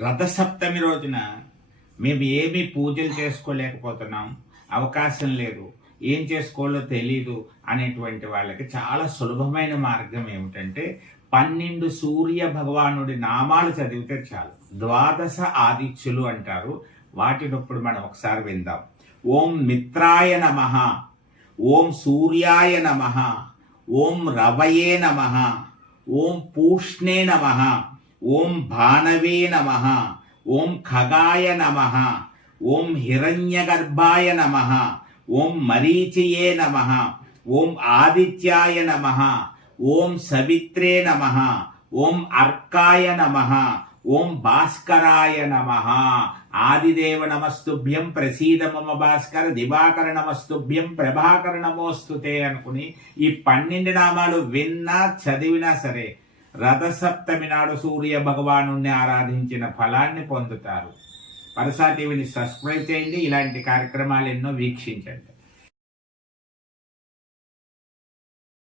రథసప్తమి రోజున మేము ఏమీ పూజలు చేసుకోలేకపోతున్నాం. అవకాశం లేదు. ఏం చేసుకోవాలో తెలీదు అనేటువంటి వాళ్ళకి చాలా సులభమైన మార్గం ఏమిటంటే పన్నెండు సూర్య భగవానుడి నామాలు చదివితే చాలు. ద్వాదశ ఆదిత్యులు అంటారు. వాటిని ఇప్పుడు మనం ఒకసారి విందాం. ఓం మిత్రాయ నమ. ఓం సూర్యాయ నమ. ఓం రవయే నమ. ఓం పూష్ణే నమ. ఓం భానవే నమ ఓం ఖగాయ నమ ఓం హిరణ్యగర్భాయ నమ ఓం మరీచియే నమ ఓం ఆదిత్యాయ నమ ఓం సవిత్రే నమ ఓం అర్కాయ నమ ఓం భాస్కరాయ నమ. ఆదిదేవ నమస్తుభ్యం ప్రసీద మమ భాస్కర దివాకర నమస్తుభ్యం ప్రభాకర నమోస్తుతే అనుకుని ఈ పన్నెండు నామాలు విన్నా చదివినా సరే రథసప్తమి నాడు సూర్య భగవాను ఆరాధించిన ఫలాన్ని పొందుతారు. పరసా టీవీని సబ్స్క్రైబ్ చేయండి. ఇలాంటి కార్యక్రమాలు ఎన్నో వీక్షించండి.